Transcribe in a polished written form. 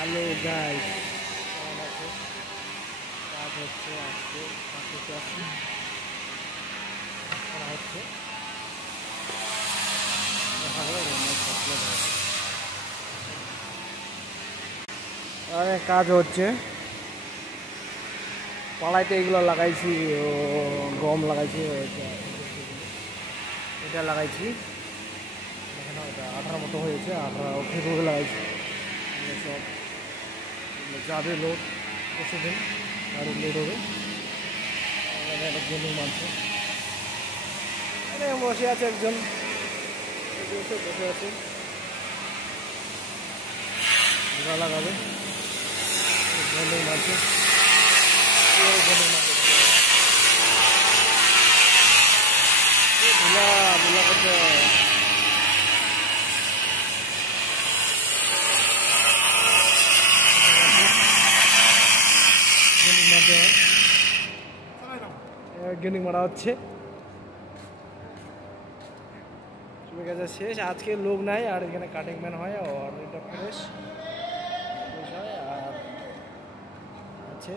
Hello guys, কেমন আছে? কাজ হচ্ছে আজকে, কাজে আসছি করা হচ্ছে। আরে কাজ হচ্ছে, পাড়াইতে এগুলো লাগাইছি, গম লাগাইছি, এটা লাগাইছি। এখানে ওটা আঠার মতো হয়েছে, আঠার খেতে লাগাইছি। সব যাবে লোড, কিছুদিন গাড়ি লোড হবে। একটা গরু মানছে, বসে আছে একজন, বসে আছে, ঘোড়া লাগাবে। গরু মানছে, ধুলা ধুলা করতে গেনিং মারা হচ্ছে। চলে গেছে শেষ, আজকে লোক নাই, আর এখানে কাটিং ম্যান হয়, আর এটা ফ্রেশ হয় আর আছে।